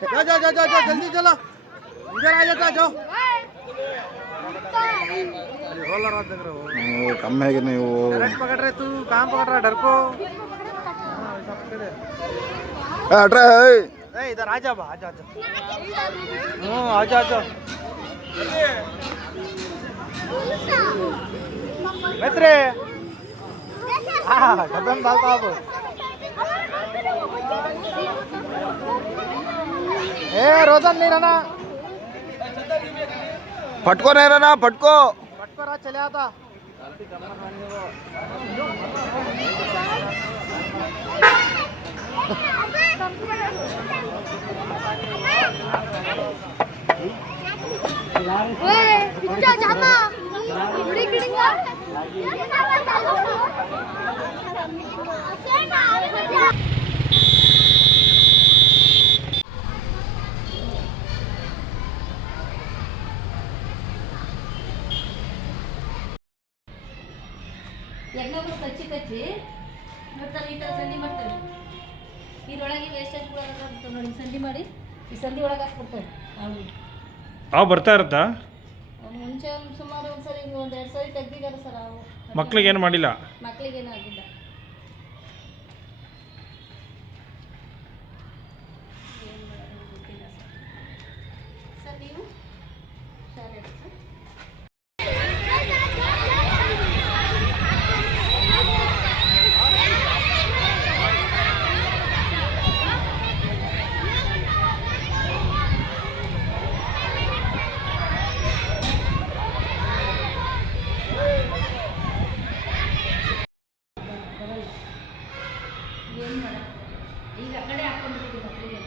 जाओ जाओ जाओ जाओ जल्दी चलो इधर आ जाता जाओ रोलर हाथ देख रहे हो ನೀವು ಕಮ್ಮಿಯಾಗಿ ನೀವು डायरेक्ट पकड़ रहे तू कहाँ पकड़ रहा डर को ಅಟ್ರಾ इधर आजा बा आजा आजा आजा आजा मित्रे डब्बे में डालता अब ए रोजन नहीं रहना पटको नहीं रहना पटको पटको रहा चले आता 진짜 잡아. 우리 그린가? ಎಣ್ಣೆಗಳು ಕಚ್ಚಿ ಕಚ್ಚಿ ನೋಡ್ತಾರೆ ಈ ಥರ ಸಂಧಿ ಮಾಡ್ತಾರೆ ಇದ್ರೊಳಗೆ ವೇಸ್ಟೇಜ್ ಕೂಡ ನೋಡಿ ಸಂಧಿ ಮಾಡಿ ಈ ಸಂಧಿ ಒಳಗೆ ಹಾಕ್ಬಿಡ್ತಾರೆ ಅವು ಬರ್ತಾ ಇರುತ್ತಾ ಮುಂಚೆ ಸುಮಾರು ಒಂದ್ಸರಿ ಒಂದು 2 ಸರಿ ತೆಗ್ದಿದ್ದಾರೆ ಸರ್ ಅವು ಮಕ್ಳಿಗೆ ಏನು ಮಾಡಿಲ್ಲ ಮಕ್ಳಿಗೇನು ಆಗಿಲ್ಲ ಏನು ಮಾಡೋದು ಗೊತ್ತಿಲ್ಲ ಸರ್ ನೀವು ಶಾಲೆ ಸರ್ ಏನು ಮಾಡೋದು ಈಗ ಆ ಕಡೆ ಹಾಕ್ಕೊಂಡ್ಬಿಟ್ಟಿದ್ದೀವಿ ಮಕ್ಕಳಿಗೆ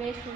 ವೇಸ್ಟ್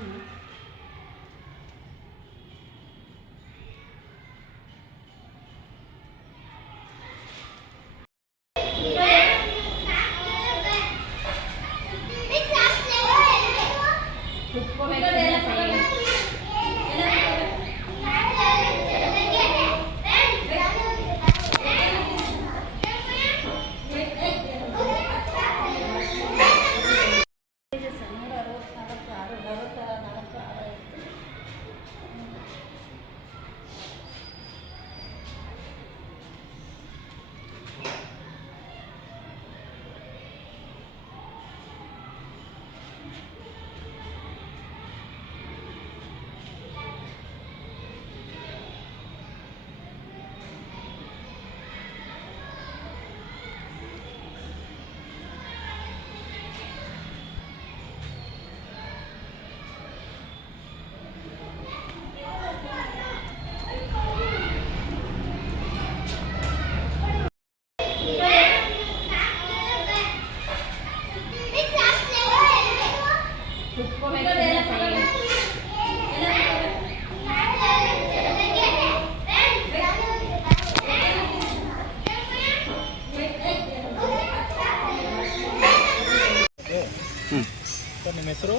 ಸರ್ ನಿಮ್ಮ ಹೆಸರು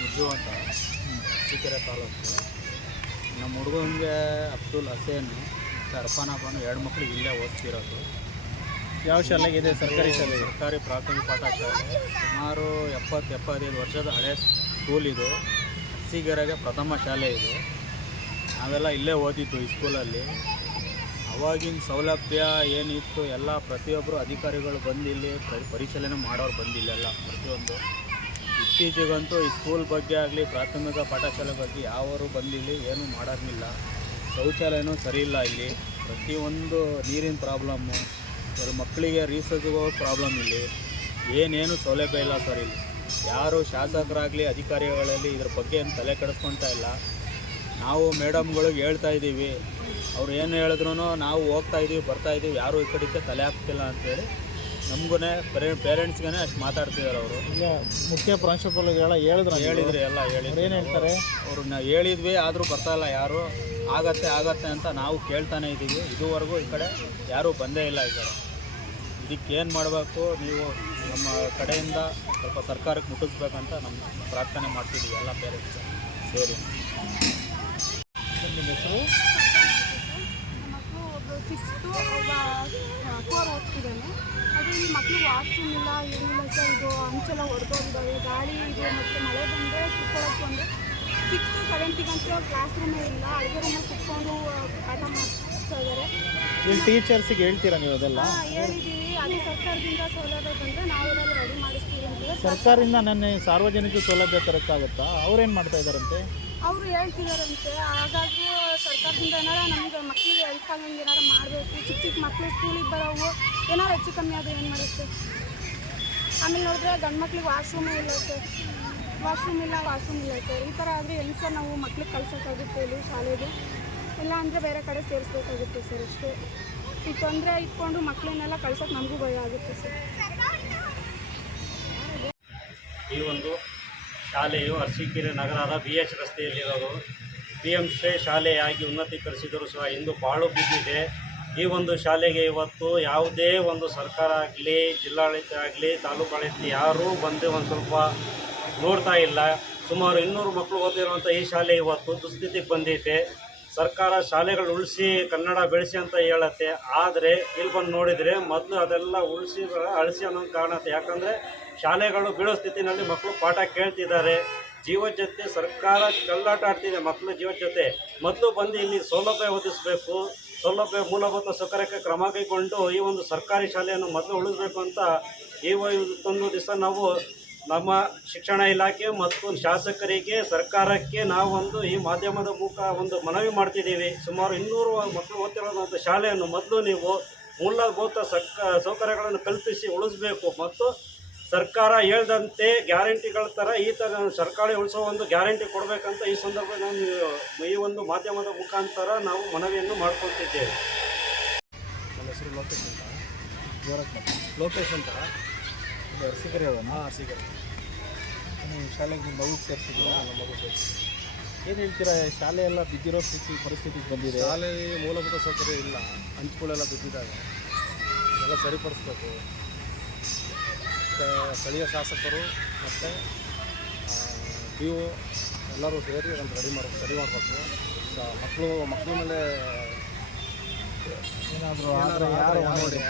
ಮುಜ್ಜು ಅಂತ ಸಿಕೆರೆ ತಾಲೂಕು ನಮ್ಮ ಹುಡುಗನಿಗೆ ಅಬ್ದುಲ್ ಹಸೇನು ಮತ್ತು ಅರ್ಫಾನಾಬಾನು 2 ಮಕ್ಕಳಿಗೆ ಇಲ್ಲೇ ಓದ್ತಿರೋದು ಯಾವ ಶಾಲೆಗಿದೆ ಸರ್ಕಾರಿ ಶಾಲೆ ಸರ್ಕಾರಿ ಪ್ರಾಥಮಿಕ ಪಾಠಶಾಲೆ ಸುಮಾರು 70-75 ವರ್ಷದ ಹಳೆ ಸ್ಕೂಲ್ ಇದು ಸಿಗೆರೆಗೆ ಪ್ರಥಮ ಶಾಲೆ ಇದು ನಾವೆಲ್ಲ ಇಲ್ಲೇ ಓದಿದ್ದು ಈ ಸ್ಕೂಲಲ್ಲಿ ಅವಾಗಿನ ಸೌಲಭ್ಯ ಏನಿತ್ತು ಎಲ್ಲ ಪ್ರತಿಯೊಬ್ಬರು ಅಧಿಕಾರಿಗಳು ಬಂದಿಲ್ಲಿ ಪರಿಶೀಲನೆ ಮಾಡೋರು ಬಂದಿಲ್ಲೆಲ್ಲ ಪ್ರತಿಯೊಂದು ಇತ್ತೀಚೆಗಂತೂ ಈ ಸ್ಕೂಲ್ ಬಗ್ಗೆ ಆಗಲಿ ಪ್ರಾಥಮಿಕ ಪಾಠಶಾಲೆ ಬಗ್ಗೆ ಯಾವರು ಬಂದಿಲ್ಲಿ ಏನೂ ಮಾಡೋಂಗಿಲ್ಲ ಶೌಚಾಲಯನೂ ಸರಿ ಇಲ್ಲ ಇಲ್ಲಿ ಪ್ರತಿಯೊಂದು ನೀರಿನ ಪ್ರಾಬ್ಲಮ್ಮು ಇವ್ರ ಮಕ್ಕಳಿಗೆ ರೀಸರ್ಚ್ಗೆ ಪ್ರಾಬ್ಲಮ್ ಇಲ್ಲಿ ಏನೇನು ಸೌಲಭ್ಯ ಇಲ್ಲ ಸರ್ ಇಲ್ಲಿ ಯಾರು ಶಾಸಕರಾಗಲಿ ಅಧಿಕಾರಿಗಳಲ್ಲಿ ಇದ್ರ ಬಗ್ಗೆ ಏನು ತಲೆ ಕೆಡಿಸ್ಕೊಳ್ತಾ ಇಲ್ಲ ನಾವು ಮೇಡಮ್ಗಳಿಗೆ ಹೇಳ್ತಾ ಇದ್ದೀವಿ ಅವ್ರು ಏನು ಹೇಳಿದ್ರು ನಾವು ಹೋಗ್ತಾಯಿದ್ದೀವಿ ಬರ್ತಾಯಿದ್ದೀವಿ ಯಾರೂ ಈ ಕಡೆಗೆ ತಲೆ ಹಾಕ್ತಿಲ್ಲ ಅಂಥೇಳಿ ನಮಗೂ ಪೇರೆಂಟ್ಸ್ಗೆ ಅಷ್ಟು ಮಾತಾಡ್ತಿದ್ದಾರೆ ಅವರು. ಈಗ ಮುಖ್ಯ ಪ್ರಾಂಶುಪಾಲರುಗಳ ಹೇಳಿದ್ರು ಎಲ್ಲ ಹೇಳಿದ್ರು. ಏನು ಹೇಳ್ತಾರೆ? ಅವ್ರನ್ನ ಹೇಳಿದ್ವಿ, ಆದರೂ ಬರ್ತಾಯಿಲ್ಲ ಯಾರು. ಆಗತ್ತೆ ಅಂತ ನಾವು ಕೇಳ್ತಾನೆ ಇದ್ದೀವಿ. ಇದುವರೆಗೂ ಈ ಕಡೆ ಯಾರೂ ಬಂದೇ ಇಲ್ಲ. ಈ ಕಡೆ ಇದಕ್ಕೇನು ಮಾಡಬೇಕು, ನೀವು ನಮ್ಮ ಕಡೆಯಿಂದ ಸ್ವಲ್ಪ ಸರ್ಕಾರಕ್ಕೆ ಮುಟ್ಟಿಸ್ಬೇಕಂತ ನಮ್ಮ ಪ್ರಾರ್ಥನೆ ಮಾಡ್ತಿದ್ದೀವಿ ಎಲ್ಲ ಪೇರೆಂಟ್ಸ್ ಸೇರಿ. ನಿಮ್ಮ ಹೆಸರು? ನಮ್ಮ ಮಕ್ಕಳು ಒಬ್ಬರು 6th ಒಬ್ಬ 4 ಓದ್ತಿದ್ದಾನೆ. ಅದು ಈ ಮಕ್ಕಳಿಗೆ ವಾಶ್ರೂಮ್ ಇಲ್ಲ, ಏನಿಲ್ಲ ಸರ್. ಇದು ಹಂಚೆಲ್ಲ ಹೊಡೆದೋಗಿದ್ದಾವೆ, ಗಾಳಿ ಇದೆ, ಮತ್ತು ಮಳೆ ಬಂದರೆ ಕುತ್ಕೊಳ್ಳೋಕ್ಕೆ ಒಂದು 6th 7th ಕ್ಲಾಸ್ ರೂಮೇ ಇಲ್ಲ. ಅಡುಗೆ ರೂಮಲ್ಲಿ ಕುತ್ಕೊಂಡು ಪಾಠ ಮಾಡ್ತಾ ಇದ್ದಾರೆ. ಇಲ್ಲಿ ಟೀಚರ್ಸಿಗೆ ಹೇಳ್ತೀರಾ ನೀವು ಅದೆಲ್ಲ? ಹೇಳಿದ್ದೀವಿ. ಅದೇ ಸರ್ಕಾರದಿಂದ ಸೌಲಭ್ಯ ಬಂದರೆ ನಾವೆಲ್ಲ ರೆಡಿ ಮಾಡಿಸ್ತೀವಿ ಅಂತೀವಿ. ಸರ್ಕಾರದಿಂದ ನನ್ನ ಸಾರ್ವಜನಿಕ ಸೌಲಭ್ಯ ತರೋಕ್ಕಾಗುತ್ತಾ? ಅವ್ರೇನು ಮಾಡ್ತಾ ಇದ್ದಾರಂತೆ? ಅವರು ಹೇಳ್ತಿದ್ದಾರಂತೆ. ಹಾಗಾಗಿ ಸರ್ಕಾರದಿಂದ ಏನಾರ ನಮಗೆ ಮಕ್ಕಳಿಗೆ ಹೆಲ್ಪ್ ಆಗಂಗೆ ಏನಾರು ಮಾಡಬೇಕು. ಚಿಕ್ಕ ಮಕ್ಕಳು ಸ್ಕೂಲಿಗೆ ಬರೋವು ಏನಾರು ಹೆಚ್ಚು ಕಮ್ಮಿ ಆದರೆ ಏನು ಮಾಡುತ್ತೆ. ಆಮೇಲೆ ನೋಡಿದ್ರೆ ಗಂಡು ಮಕ್ಳಿಗೆ ವಾಶ್ರೂಮೇ ಇಲ್ಲ ಸರ್. ವಾಶ್ರೂಮ್ ಇಲ್ಲ ಸರ್. ಈ ಥರ ಆದರೆ ಹೆಂಗೆ ಸರ್ ನಾವು ಮಕ್ಳಿಗೆ ಕಳ್ಸೋಕ್ಕಾಗುತ್ತೆ ಇಲ್ಲಿ ಶಾಲೆಗೆ? ಇಲ್ಲ ಅಂದರೆ ಬೇರೆ ಕಡೆ ಸೇರಿಸ್ಬೇಕಾಗುತ್ತೆ ಸರ್. ಅಷ್ಟೇ. ಈ ತೊಂದರೆ ಇಟ್ಕೊಂಡು ಮಕ್ಕಳನ್ನೆಲ್ಲ ಕಳ್ಸೋಕೆ ನಮಗೂ ಭಯ ಆಗುತ್ತೆ ಸರ್. ಈ ಒಂದು ಶಾಲೆಯು ಅರಸೀಕೆರೆ ನಗರದ BH ರಸ್ತೆಯಲ್ಲಿರೋದು. PM ಶ್ರೇ ಶಾಲೆಯಾಗಿ ಉನ್ನತೀಕರಿಸಿದರೂ ಸಹ ಇಂದು ಪಾಳು ಬಿದ್ದಿದೆ. ಈ ಒಂದು ಶಾಲೆಗೆ ಇವತ್ತು ಯಾವುದೇ ಒಂದು ಸರ್ಕಾರ ಆಗಲಿ, ಜಿಲ್ಲಾಡಳಿತ ಆಗಲಿ, ತಾಲೂಕು ಆಡಳಿತ ಯಾರೂ ಬಂದು ಒಂದು ಸ್ವಲ್ಪ ನೋಡ್ತಾ ಇಲ್ಲ. ಸುಮಾರು 200 ಮಕ್ಕಳು ಓದಿರುವಂಥ ಈ ಶಾಲೆ ಇವತ್ತು ದುಸ್ಥಿತಿಗೆ ಬಂದೈತೆ. ಸರ್ಕಾರ ಶಾಲೆಗಳು ಉಳಿಸಿ ಕನ್ನಡ ಬೆಳೆಸಿ ಅಂತ ಹೇಳತ್ತೆ. ಆದರೆ ಇಲ್ಲಿ ಬಂದು ನೋಡಿದರೆ ಮೊದಲು ಅದೆಲ್ಲ ಅಳಿಸಿ ಅನ್ನೋ ಕಾರಣ. ಯಾಕಂದರೆ ಶಾಲೆಗಳು ಬೀಳೋ ಸ್ಥಿತಿನಲ್ಲಿ ಮಕ್ಕಳು ಪಾಠ ಕೇಳ್ತಿದ್ದಾರೆ. ಜೀವದ ಜೊತೆ ಸರ್ಕಾರ ಕಳ್ಳಾಟ ಆಡ್ತಿದೆ ಮಕ್ಕಳು ಜೀವದ ಜೊತೆ. ಮೊದಲು ಬಂದು ಇಲ್ಲಿ ಸೌಲಭ್ಯ ಒದಗಿಸಬೇಕು, ಸೌಲಭ್ಯ ಮೂಲಭೂತ ಸೌಕರ್ಯಕ್ಕೆ ಕ್ರಮ ಕೈಗೊಂಡು ಈ ಒಂದು ಸರ್ಕಾರಿ ಶಾಲೆಯನ್ನು ಮೊದಲು ಉಳಿಸಬೇಕು ಅಂತ ಈ ಒಂದು ದಿವಸ ನಾವು ನಮ್ಮ ಶಿಕ್ಷಣ ಇಲಾಖೆ ಮತ್ತು ಶಾಸಕರಿಗೆ, ಸರ್ಕಾರಕ್ಕೆ ನಾವೊಂದು ಈ ಮಾಧ್ಯಮದ ಮೂಲಕ ಒಂದು ಮನವಿ ಮಾಡ್ತಿದ್ದೀವಿ. ಸುಮಾರು 200 ಮಕ್ಕಳು ಓದ್ತಿರೋದಂಥ ಶಾಲೆಯನ್ನು ಮೊದಲು ನೀವು ಮೂಲಭೂತ ಸೌಕರ್ಯಗಳನ್ನು ಕಲ್ಪಿಸಿ ಉಳಿಸಬೇಕು. ಮತ್ತು ಸರ್ಕಾರ ಹೇಳ್ದಂತೆ ಗ್ಯಾರಂಟಿಗಳ ಥರ ಈ ಥರ ಸರ್ಕಾರ ಉಳಿಸೋ ಒಂದು ಗ್ಯಾರಂಟಿ ಕೊಡಬೇಕಂತ ಈ ಸಂದರ್ಭದಲ್ಲಿ ಈ ಒಂದು ಮಾಧ್ಯಮದ ಮುಖಾಂತರ ನಾವು ಮನವಿಯನ್ನು ಮಾಡ್ಕೊತಿದ್ದೇವೆ. ನನ್ನ ಹೆಸರು ಲೋಕೇಶ್ ಅಂತ. ಲೋಕೇಶ್ ಅಂತ ಅರಸೀಕೆರೆ ಅವನು? ಅರಸೀಕೆರೆ. ನೀವು ಶಾಲೆಗೆ ನಿಮ್ಮ ಮಗುಗೆ ಸೇರಿಸಿದ್ದೀರಾ? ನಮ್ಮ ಮಗು ಸೇರಿಸಿ. ಏನು ಹೇಳ್ತೀರಾ? ಶಾಲೆ ಎಲ್ಲ ಬಿದ್ದಿರೋ ಪರಿಸ್ಥಿತಿಗೆ ಬಂದಿದೆ. ಶಾಲೆಯಲ್ಲಿ ಮೂಲಭೂತ ಸೌಕರ್ಯ ಇಲ್ಲ, ಹಂಚುಗಳೆಲ್ಲ ಬಿದ್ದಿದ್ದಾವೆ. ಎಲ್ಲ ಸರಿಪಡಿಸ್ಬೇಕು. ಸ್ಥಳೀಯ ಶಾಸಕರು ಮತ್ತು DO ಎಲ್ಲರೂ ಸೇರಿ ಒಂದು ಸರಿ ಮಾಡಬೇಕು. ಮಕ್ಕಳ ಮೇಲೆ ಏನಾದರೂ ಆದರೆ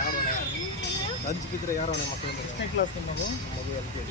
ಯಾರು ಹಂಚಿಕಿದ್ರೆ ಯಾರು ಮಕ್ಕಳ ಮೇಲೆ? ಎಷ್ಟನೇ ಕ್ಲಾಸ್ ನಿಮ್ಮ ಮಗು? ಮಗು LKG.